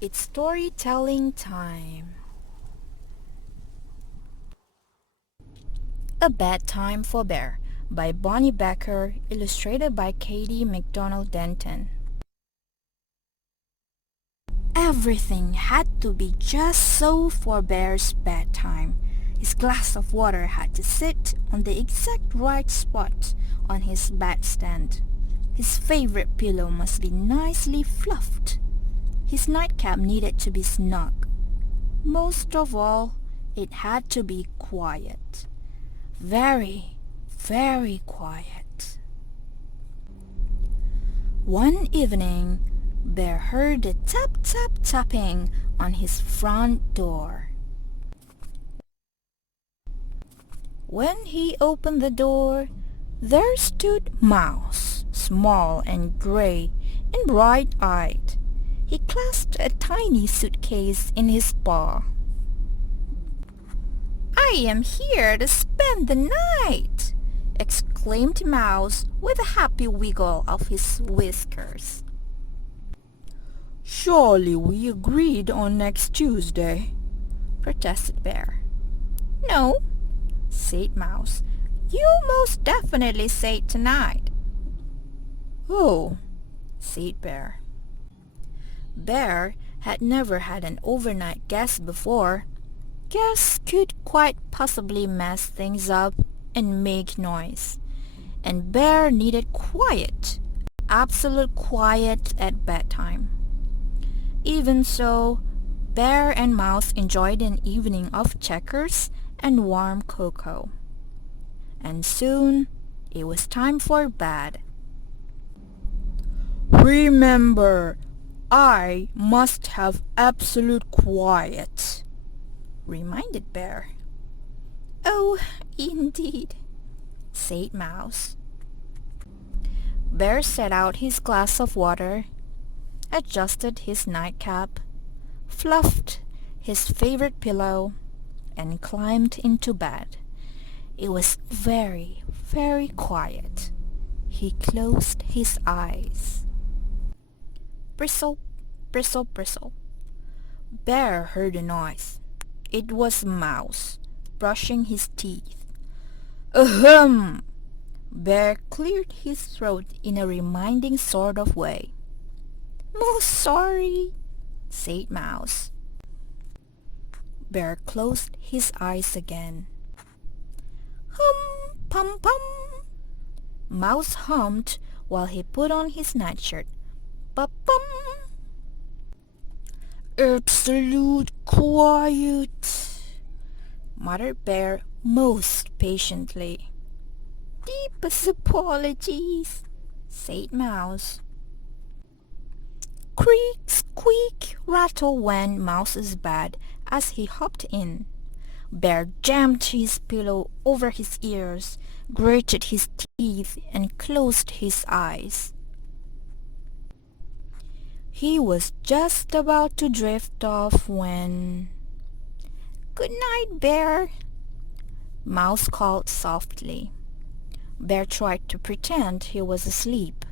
It's storytelling time. A Bedtime for Bear by Bonnie Becker, illustrated by Katie McDonald Denton. Everything had to be just so for Bear's bedtime. His glass of water had to sit on the exact right spot on his bedstand. His favorite pillow must be nicely fluffed. His nightcap needed to be snug. Most of all, it had to be quiet. Very, very quiet. One evening, Bear heard a tap-tap-tapping on his front door. When he opened the door, there stood Mouse, small and gray and bright-eyed. He clasped a tiny suitcase in his paw. "I am here to spend the night!" exclaimed Mouse with a happy wiggle of his whiskers. "Surely we agreed on next Tuesday," protested Bear. "No," said Mouse. "You most definitely said tonight." "Oh," said Bear. Bear had never had an overnight guest before. Guests could quite possibly mess things up and make noise. And Bear needed quiet, absolute quiet at bedtime. Even so, Bear and Mouse enjoyed an evening of checkers and warm cocoa. And soon it was time for bed. "Remember, I must have absolute quiet," reminded Bear. "Oh, indeed," said Mouse. Bear set out his glass of water, adjusted his nightcap, fluffed his favorite pillow, and climbed into bed. It was very, very quiet. He closed his eyes. Bristle, bristle, bristle. Bear heard a noise. It was Mouse, brushing his teeth. "Ahem!" Bear cleared his throat in a reminding sort of way. "Most sorry," said Mouse. Bear closed his eyes again. "Hum, pum, pum," Mouse hummed while he put on his nightshirt. "Pa-pum." "Absolute quiet," muttered Bear most patiently. "Deepest apologies," said Mouse. Creak, squeak, rattle went Mouse's bed as he hopped in. Bear jammed his pillow over his ears, gritted his teeth, and closed his eyes. He was just about to drift off when... "Good night, Bear," Mouse called softly. Bear tried to pretend he was asleep.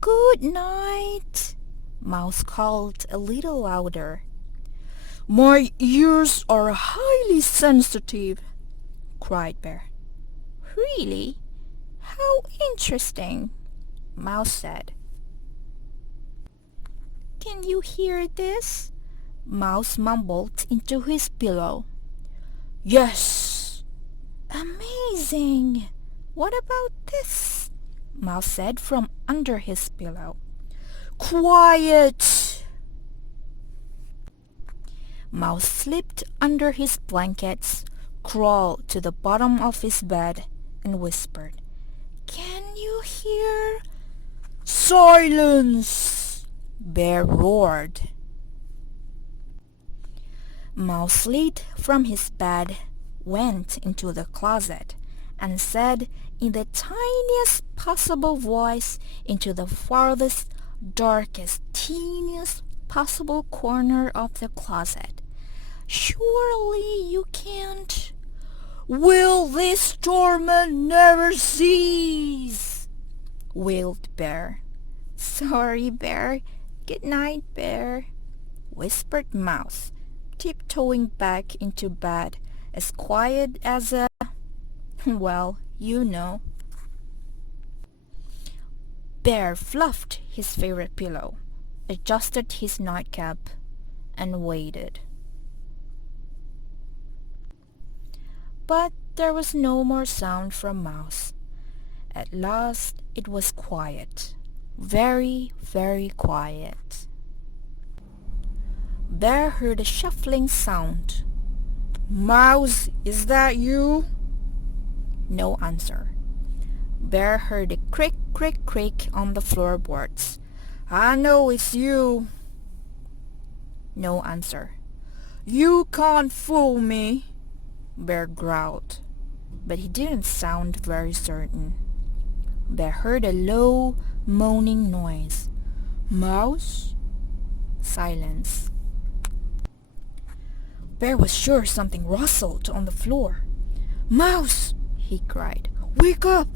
"Good night," Mouse called a little louder. "My ears are highly sensitive," cried Bear. "Really? How interesting," Mouse said. "Can you hear this?" Mouse mumbled into his pillow. "Yes." "Amazing! What about this?" Mouse said from under his pillow. "Quiet!" Mouse slipped under his blankets, crawled to the bottom of his bed, and whispered, "Can you hear?" "Silence!" Bear roared. Mouse slid from his bed, went into the closet, and said in the tiniest possible voice into the farthest, darkest, teeniest possible corner of the closet, "Surely you can't." "Will this torment never cease?" wailed Bear. "Sorry, Bear. Good night, Bear." whispered Mouse, tiptoeing back into bed as quiet as a... well, you know. Bear fluffed his favorite pillow, adjusted his nightcap, and waited. But there was no more sound from Mouse. At last it was quiet. Very, very quiet. Bear heard a shuffling sound. Mouse, is that you? No answer. Bear heard a crick, crick, crick on the floorboards. I know it's you. No answer. You can't fool me, Bear growled, but he didn't sound very certain. Bear heard a low, moaning noise. Mouse? Silence. Bear was sure something rustled on the floor. Mouse, he cried. Wake up!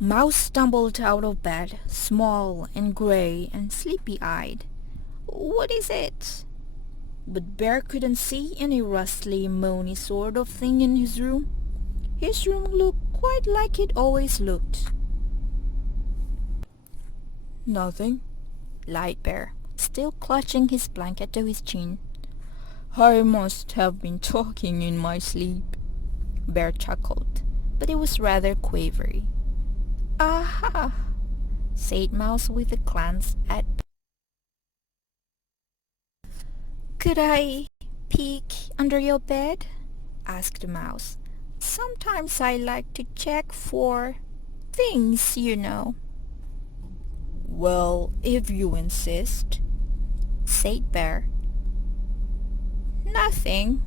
Mouse stumbled out of bed, small and gray and sleepy-eyed. What is it? But Bear couldn't see any rustly, moany sort of thing in his room. His room looked quite like it always looked. Nothing, lied Bear, still clutching his blanket to his chin. I must have been talking in my sleep. Bear chuckled, but it was rather quavery. Aha! said Mouse with a glance at... Could I peek under your bed? asked the Mouse. Sometimes I like to check for things, you know. Well, if you insist, said Bear. Nothing,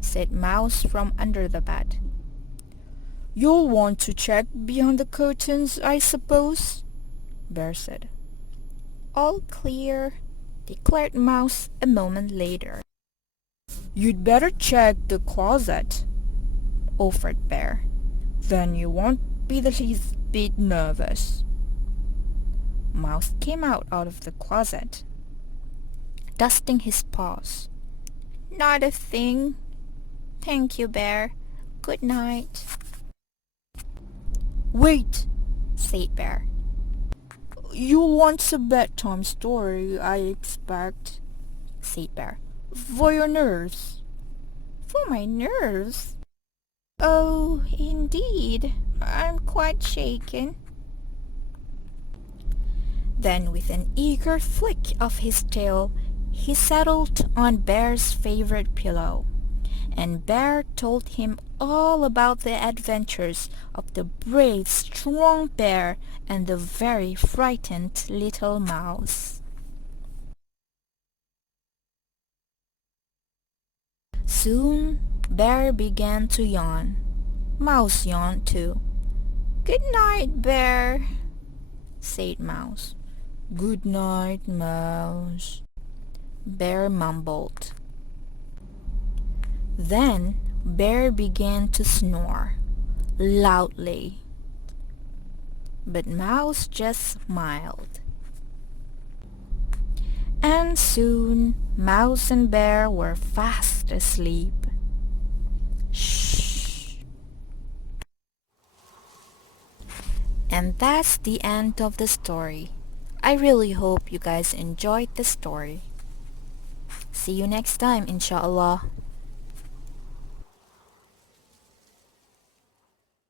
said Mouse from under the bed. You'll want to check behind the curtains, I suppose, Bear said. All clear, declared Mouse a moment later. You'd better check the closet, offered Bear. Then you won't be the least bit nervous. Mouse came out of the closet, dusting his paws. Not a thing. Thank you, Bear. Good night. Wait, said Bear. You'll want a bedtime story, I expect, said Bear. For your nerves. For my nerves? Oh, indeed. I'm quite shaken. Then with an eager flick of his tail, he settled on Bear's favorite pillow, and Bear told him all about the adventures of the brave, strong bear and the very frightened little mouse. Soon Bear began to yawn. Mouse yawned too. Good night, Bear, said Mouse. Good night, Mouse, Bear mumbled. Then Bear began to snore loudly, but Mouse just smiled. And soon Mouse and Bear were fast asleep. Shh. And that's the end of the story. I really hope you guys enjoyed the story. See you next time, inshallah.